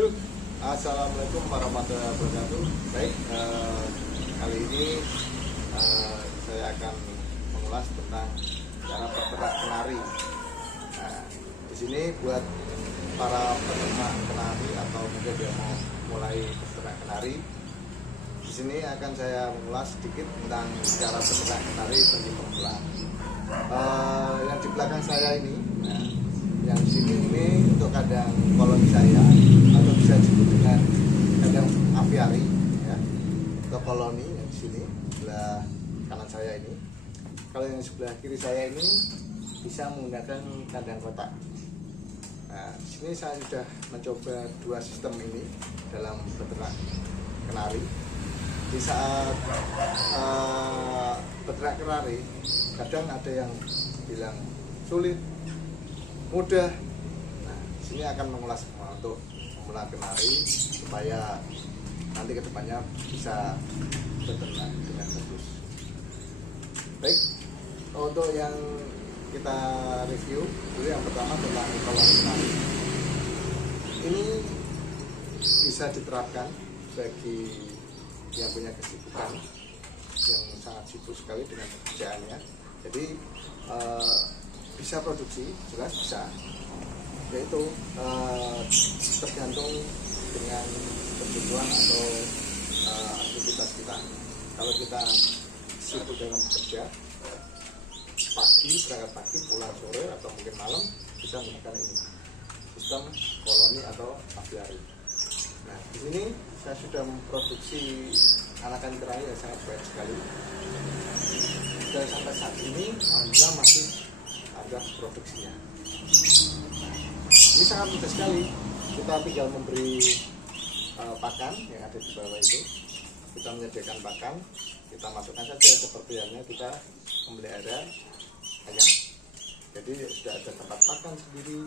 wabarakatuh. Assalamualaikum warahmatullahi wabarakatuh. Baik, kali ini saya akan mengulas tentang cara peternak kenari. Nah, di sini buat para peternak kenari atau mungkin yang mau mulai peternak kenari, di sini akan saya mengulas sedikit tentang cara peternak kenari bagi pemula. Yang di belakang saya ini, nah, yang di sini ini untuk kandang koloni saya, atau bisa disebut dengan kandang aviari, ya, atau koloni yang di sini sebelah kanan saya ini. Kalau yang sebelah kiri saya ini bisa menggunakan kandang kotak. Nah, di sini saya sudah mencoba dua sistem ini dalam peternak kenari. Di saat peternak kenari, kadang ada yang bilang sulit, mudah. Nah, di sini akan mengulas semua untuk memula kenari supaya nanti kedepannya bisa beternak dengan bagus. Baik, untuk yang kita review dulu, yang pertama tentang koloni kenari. Ini bisa diterapkan bagi yang punya kesibukan, yang sangat sibuk sekali dengan pekerjaannya. Jadi bisa produksi, jelas bisa, yaitu tergantung dengan kebutuhan atau aktivitas kita. Kalau kita sibuk dalam bekerja, berangkat pagi, pulang sore atau mungkin malam, bisa menggunakan ini, sistem koloni atau aviari. Nah, di sini saya sudah memproduksi anakan kenari yang sangat baik sekali. Dan sampai saat ini, alhamdulillah masih ada produksinya. Nah, ini sangat mudah sekali. Kita tinggal memberi pakan yang ada di bawah itu. Kita menyediakan pakan, kita masukkan saja seperti halnya kita memelihara ayam. Jadi sudah ada tempat pakan sendiri,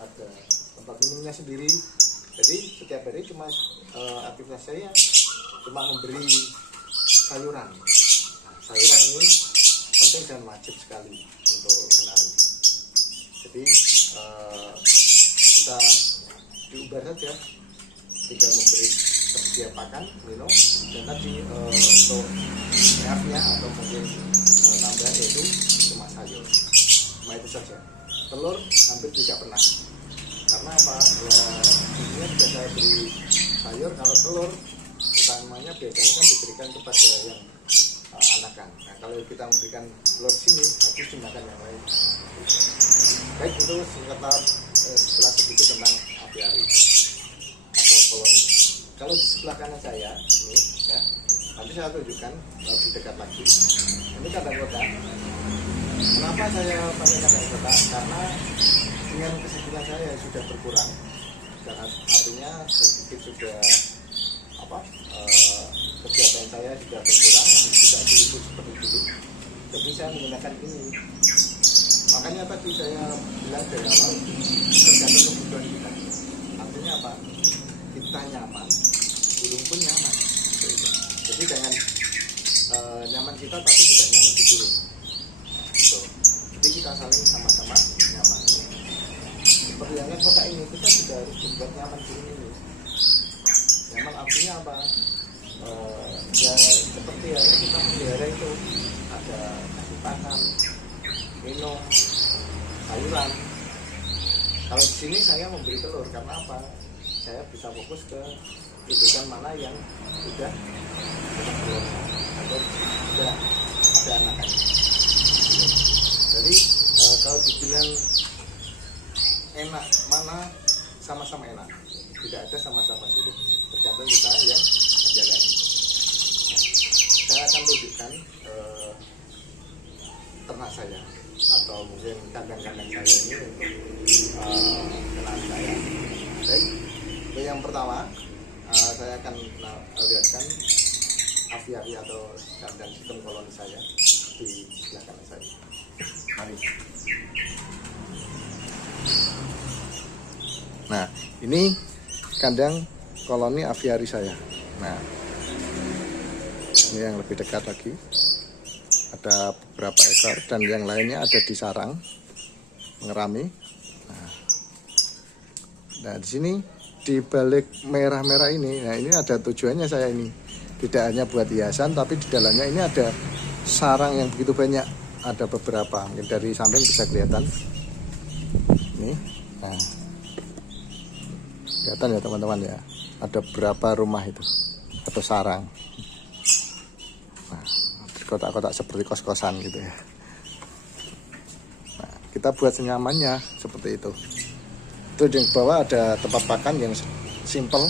ada tempat minumnya sendiri. Jadi setiap hari cuma aktivitas saya cuma memberi sayuran. Nah, sayuran ini penting dan wajib sekali untuk kenari. Jadi kita diubah saja, tinggal memberi tersedia pakan, minum, dan tadi untuk reaknya atau mungkin tambahan yaitu cuma sayur. Cuma itu saja. Telur hampir tidak pernah. Karena apa? Ya, intinya sudah saya beri sayur. Kalau telur utamanya biasanya kan diberikan kepada yang anakan. Nah, kalau kita memberikan telur sini, habis dimakan yang lain. Baik, itu sekitar setelah sedikit tentang aviari atau koloni. Kalau di sebelah kanan saya ini, ya, nanti saya tunjukkan lebih dekat lagi. Ini kandang kotak. Kenapa saya pakai kandang kotak? Karena dengan kesibukan saya sudah berkurang, dan artinya sedikit sudah kegiatan saya sudah berkurang, tidak diliput seperti dulu. Jadi saya menggunakan ini. Makanya tadi saya bilang dari awal, tergantung kebutuhan kita. Artinya apa? Kita nyaman, burung pun nyaman. Jadi jangan nyaman kita tapi tidak nyaman di burung. Gitu. Jadi kita saling sama-sama nyaman. Seperti yang kotak ini, kita juga harus membuat nyaman burung ini. Nyaman artinya apa? Ya seperti halnya kita melihara itu, ada kasih pakan, minum, sayuran. Kalau di sini saya memberi telur, karena apa? Saya bisa fokus ke indukan mana yang sudah telur atau sudah ada anakan. Jadi kalau dibilang enak, mana sama-sama enak, tidak ada sama-sama sulit, tergantung kita yang menjalani. Nah, saya akan tunjukkan ternak saya atau mungkin kandang-kandang saya ini untuk kenari saya. Baik, yang pertama saya akan lihatkan aviari atau kandang sistem koloni saya di sebelah kanan saya. Mari. Nah, ini kandang koloni aviari saya. Nah, ini yang lebih dekat lagi. Ada beberapa ekor dan yang lainnya ada di sarang mengerami. Nah, di sini di balik merah-merah ini, nah ini ada tujuannya saya ini. Tidak hanya buat hiasan, tapi di dalamnya ini ada sarang yang begitu banyak. Ada beberapa, mungkin dari samping bisa kelihatan. Ini, nah, kelihatan ya teman-teman ya. Ada berapa rumah itu atau sarang. Nah, kotak-kotak seperti kos-kosan gitu ya. Nah, kita buat senyamannya seperti itu. Itu di bawah ada tempat pakan yang simple,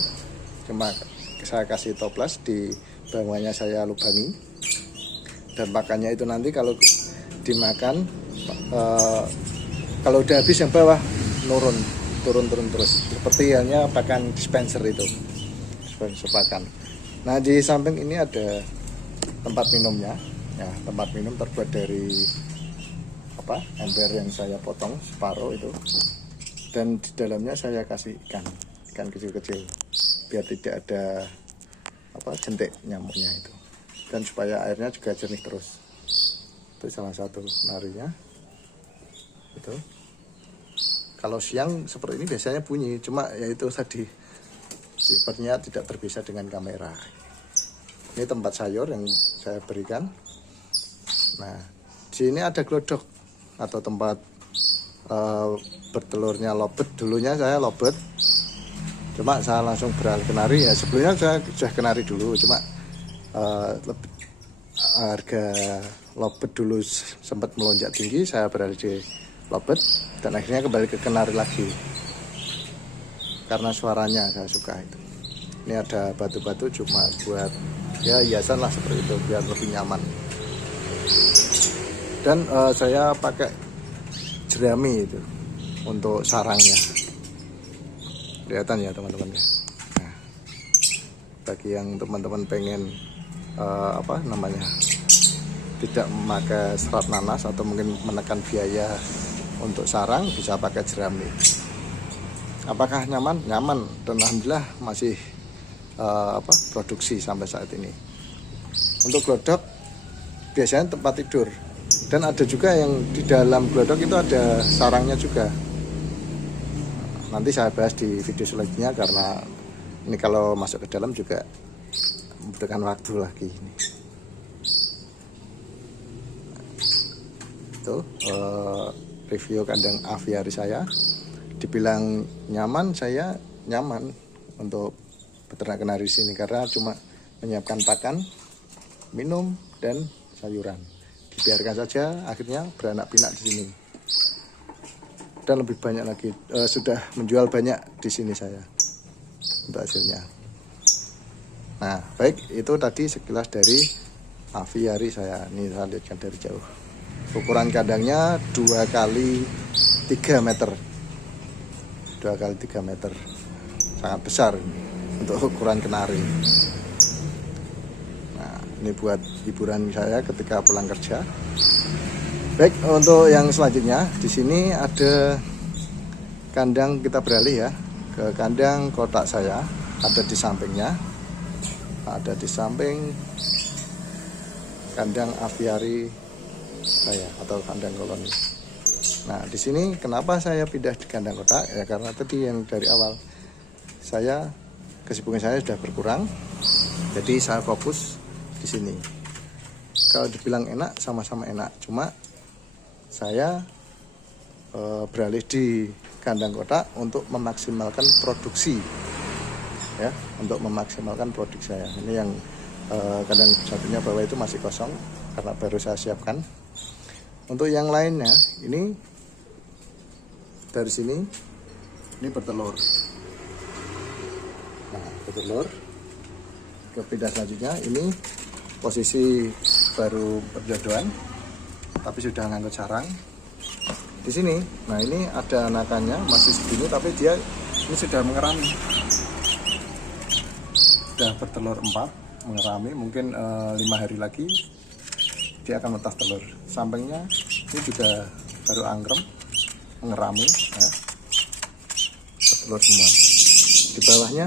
cuma saya kasih toples, di bawahnya saya lubangi, dan makannya itu nanti kalau dimakan kalau udah habis yang bawah turun terus, seperti halnya pakan dispenser itu, dispenser pakan. Nah di samping ini ada tempat minumnya, ya tempat minum terbuat dari ember yang saya potong separuh itu. Dan di dalamnya saya kasih ikan kecil-kecil biar tidak ada jentik nyamuknya itu, dan supaya airnya juga jernih terus. Itu salah satu narinya. Itu kalau siang seperti ini biasanya bunyi, cuma ya itu tadi sepertinya tidak terbiasa dengan kamera. Ini tempat sayur yang saya berikan. Nah di sini ada glodok atau tempat bertelurnya lobet. Dulunya saya lobet, cuma saya langsung beralih kenari. Ya sebelumnya saya sudah kenari dulu, cuma harga lobet dulu sempat melonjak tinggi, saya beralih di lobet, dan akhirnya kembali ke kenari lagi karena suaranya saya suka itu. Ini ada batu-batu cuma buat ya hiasan lah seperti itu biar lebih nyaman. Dan saya pakai jerami itu untuk sarangnya, kelihatan ya teman-teman ya. Nah, bagi yang teman-teman pengen tidak memakai serat nanas atau mungkin menekan biaya untuk sarang, bisa pakai jerami. Apakah nyaman? Nyaman, dan alhamdulillah masih produksi sampai saat ini. Untuk glodok biasanya tempat tidur, dan ada juga yang di dalam glodok itu ada sarangnya juga. Nanti saya bahas di video selanjutnya, karena ini kalau masuk ke dalam juga membutuhkan waktu lagi. Itu review kandang aviari saya. Dibilang nyaman, saya nyaman untuk beternak kenari sini karena cuma menyiapkan pakan, minum, dan sayuran. Dibiarkan saja, akhirnya beranak pinak di sini. Dan lebih banyak lagi, sudah menjual banyak di sini saya untuk hasilnya. Nah, baik, itu tadi sekilas dari aviari saya. Ini saya lihatkan dari jauh. Ukuran kandangnya 2 kali 3 meter. 2 kali 3 meter. Sangat besar untuk ukuran kenari. Nah, ini buat hiburan saya ketika pulang kerja. Baik, untuk yang selanjutnya di sini ada kandang, kita beralih ya ke kandang kotak saya, ada di sampingnya. Ada di samping kandang aviari saya atau kandang koloni. Nah, di sini kenapa saya pindah di kandang kotak? Ya karena tadi yang dari awal kesibukan saya sudah berkurang. Jadi saya fokus di sini. Kalau dibilang enak, sama-sama enak. Cuma saya beralih di kandang kotak untuk memaksimalkan produksi, ya, untuk memaksimalkan produksi saya. Ini yang kandang satunya bawah itu masih kosong karena baru saya siapkan. Untuk yang lainnya, ini dari sini ini bertelur. Nah, bertelur. Ke pindah selanjutnya, ini posisi baru berjodohan, tapi sudah ngangkut sarang di sini. Nah, ini ada anakannya masih segini, tapi dia ini sudah mengerami, sudah bertelur 4, mengerami. Mungkin 5 hari lagi dia akan menetas telur. Sampingnya ini juga baru angkrem, mengerami, ya, bertelur semua. Di bawahnya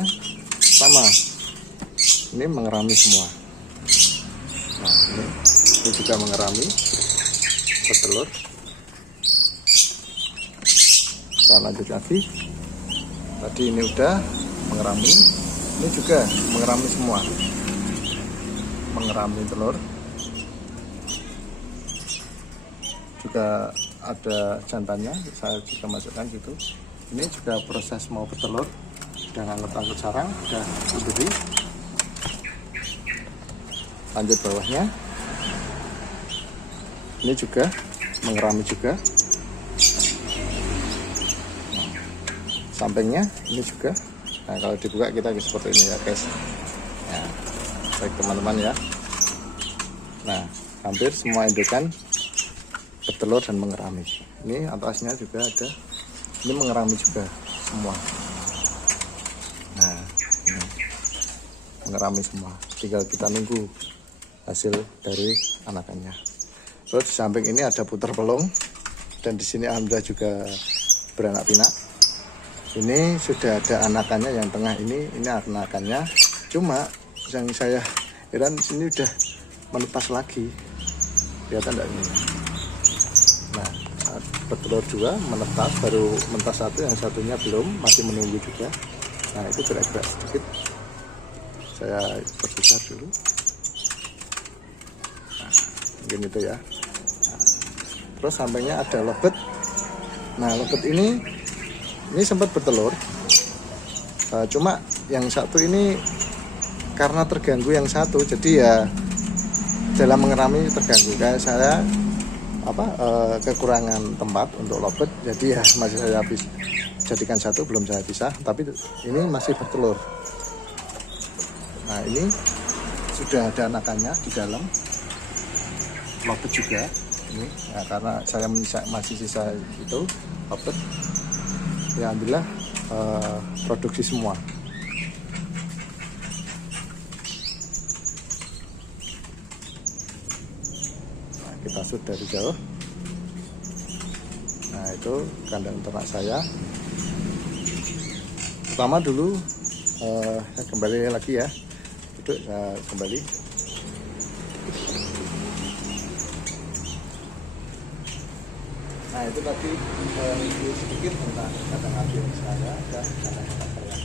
sama, ini mengerami semua. Nah, ini juga mengerami, bertelur. Kita lanjut lagi. Tadi ini udah, mengerami. Ini juga mengerami semua, mengerami telur. Juga ada jantannya, saya juga masukkan gitu. Ini juga proses mau bertelur, udah ngangkut sarang, udah berdiri. Lanjut bawahnya, ini juga mengerami juga. Sampingnya ini juga. Nah, kalau dibuka kita seperti ini ya guys. Nah, baik teman-teman ya. Nah, hampir semua indukan bertelur dan mengerami. Ini atasnya juga ada. Ini mengerami juga semua. Nah, ini mengerami semua. Tinggal kita nunggu hasil dari anakannya. Terus di samping ini ada puter pelung, dan di sini alhamdulillah juga beranak pinak. Ini sudah ada anakannya, yang tengah ini anakannya. Cuma yang saya heran sini udah menetas lagi. Kelihatan enggak ini? Nah, bertelur dua, menetas, baru menetas satu, yang satunya belum, masih menunggu juga. Nah, itu gerak-gerak sedikit. Saya perbesar dulu. Nah, mungkin itu ya. Nah, terus sampingnya ada lobet. Nah, lobet ini sempat bertelur. Cuma yang satu ini karena terganggu yang satu, jadi ya dalam mengerami terganggu. Kayak saya kekurangan tempat untuk lobet, jadi ya masih saya habis jadikan satu, belum saya pisah, tapi ini masih bertelur. Nah, ini sudah ada anakannya di dalam lobet juga ini ya, karena saya masih sisa itu lobet ya, alhamdulillah produksi semua. Nah, kita shoot dari jauh. Nah, itu kandang ternak saya. Pertama dulu saya kembali lagi ya, duduk, saya kembali. Nah, itu tadi sedikit tentang kandang ambil saya dan kandang-kandang saya.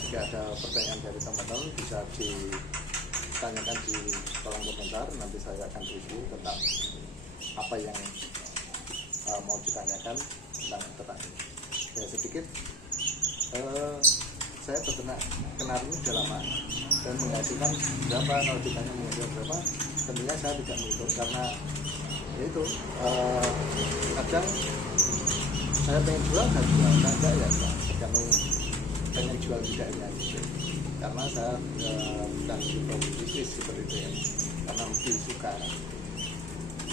Jika ada pertanyaan dari teman-teman bisa ditanyakan di kolom komentar, nanti saya akan review tentang apa yang mau ditanyakan tentang ternak ini. Ya, sedikit saya beternak kenari ini sudah lama dan menghasilkan berapa, kalau ditanya menghasilkan berapa, tentunya saya tidak menghitung karena itu kadang saya pengen jual, saya jual, enggak ya tergantung pengen jual tidaknya gitu. Karena saya bukan super bisnis seperti itu ya, karena hobi suka.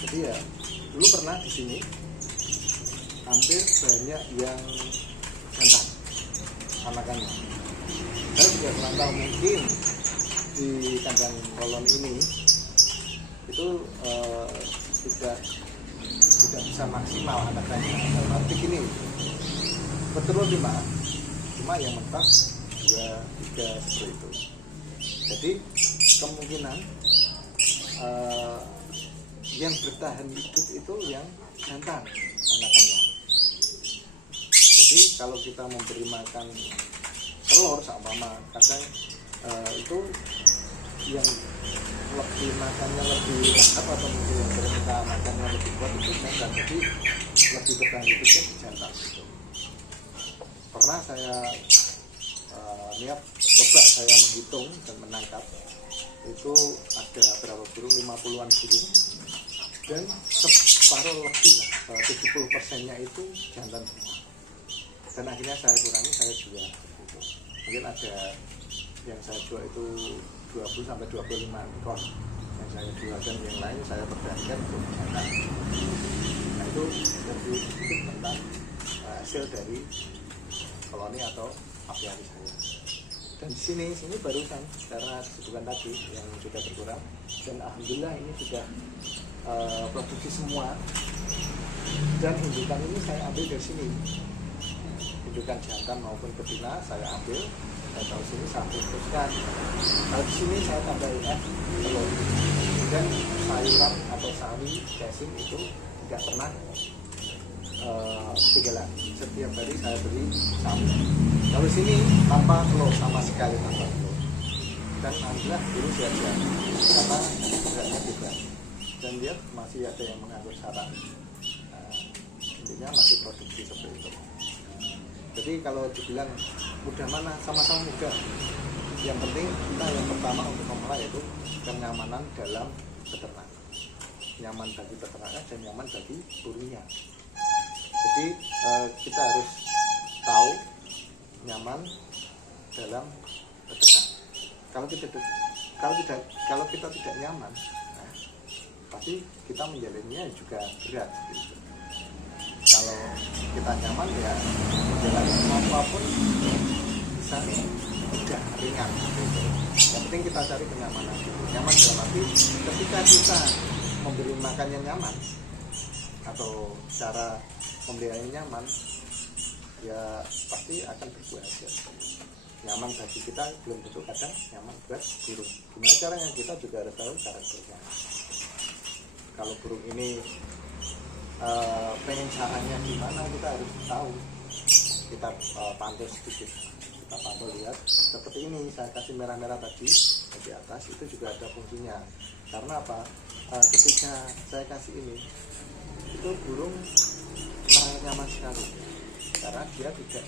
Jadi ya dulu pernah di sini hampir banyak yang jantan anakannya. Saya juga pernah tahu mungkin di kandang koloni ini itu tidak bisa maksimal anakannya. Arti gini, bertelur 5, cuma yang mentas 2, 3 seperti itu. Jadi kemungkinan yang bertahan hidup itu yang jantan anakannya. Jadi kalau kita memberi makan telur sama kadang itu yang lebih makannya lebih lengkap atau mungkin yang kita makannya lebih kuat itu jantan, jadi lebih bertahan hidupnya di jantan itu. Pernah saya niat coba saya menghitung dan menangkap itu ada berapa burung, 50-an burung, dan separuh lebih lah, 70%-nya itu jantan semua. Dan akhirnya saya kurangi, saya jual gitu. Mungkin ada yang saya jual itu 20-25 ekor yang saya jual, dan yang lain saya perdagangan untuk jantan. Nah, itu lebih sedikit tentang hasil dari koloni atau apiari saya. Dan di sini barusan karena kesibukan tadi yang sudah berkurang, dan alhamdulillah ini sudah produksi semua. Dan indukan ini saya ambil dari sini, indukan jantan maupun betina saya ambil. Saya tahu sini saya teruskan. Kalau di sini saya tambahin telur dan sayuran atau sawi, casing itu tidak pernah ketinggalan. setiap hari saya beri sapi. Kalau sini tanpa telur sama sekali tanpa telur. Dan alhamdulillah burung sehat-sehat karena beratnya bebas. Dan dia masih ada yang menganggur sarang. Intinya masih produksi seperti itu. Jadi kalau dibilang mudah mana, sama-sama mudah. Yang penting kita yang pertama untuk memulai itu kenyamanan dalam beternak, nyaman bagi peternakan dan nyaman bagi burungnya. Jadi kita harus tahu nyaman dalam beternak. Kalau kita tidak nyaman, nah, pasti kita menjalannya juga berat. Gitu. Kalau kita nyaman ya menjalani apapun bisa mudah, ringan. Gitu. Yang penting kita cari kenyamanan. Nyaman dalam arti ketika kita memberi makan yang nyaman atau cara pemberian nyaman, ya pasti akan berbuah hasil. Nyaman bagi kita belum tentu kadang nyaman buat burung. Gimana caranya? Kita juga harus tahu karakternya. Kalau burung ini pengen caranya gimana, kita harus tahu. Kita pantau sedikit, kita pantau lihat seperti ini. Saya kasih merah-merah tadi di atas itu juga ada fungsinya. Karena apa? Ketika saya kasih ini, itu burung nyaman sekali karena dia tidak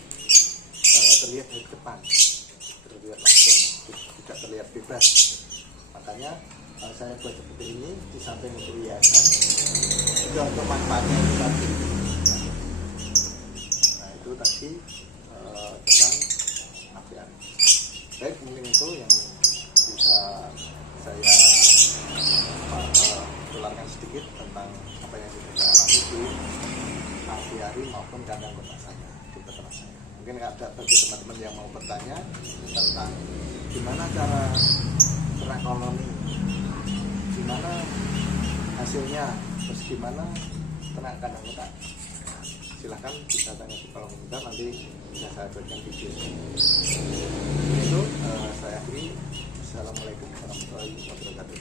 terlihat dari depan, terlihat langsung, tidak terlihat bebas. Makanya saya buat seperti ini, di samping untuk hiasan juga untuk manfaatnya itu tadi. Nah itu tadi tentang apiari. Baik, mungkin itu yang bisa saya tularkan sedikit tentang apa yang sudah saya alami di apiari maupun kandang kotak saya, di peternak saya. Mungkin ada bagi teman-teman yang mau bertanya tentang gimana cara ternak koloni, gimana hasilnya, terus gimana ternak kandang kotak, silahkan bisa tanya di kolom komentar, nanti bisa saya berikan video. Itu saya akhiri. Assalamualaikum warahmatullahi wabarakatuh.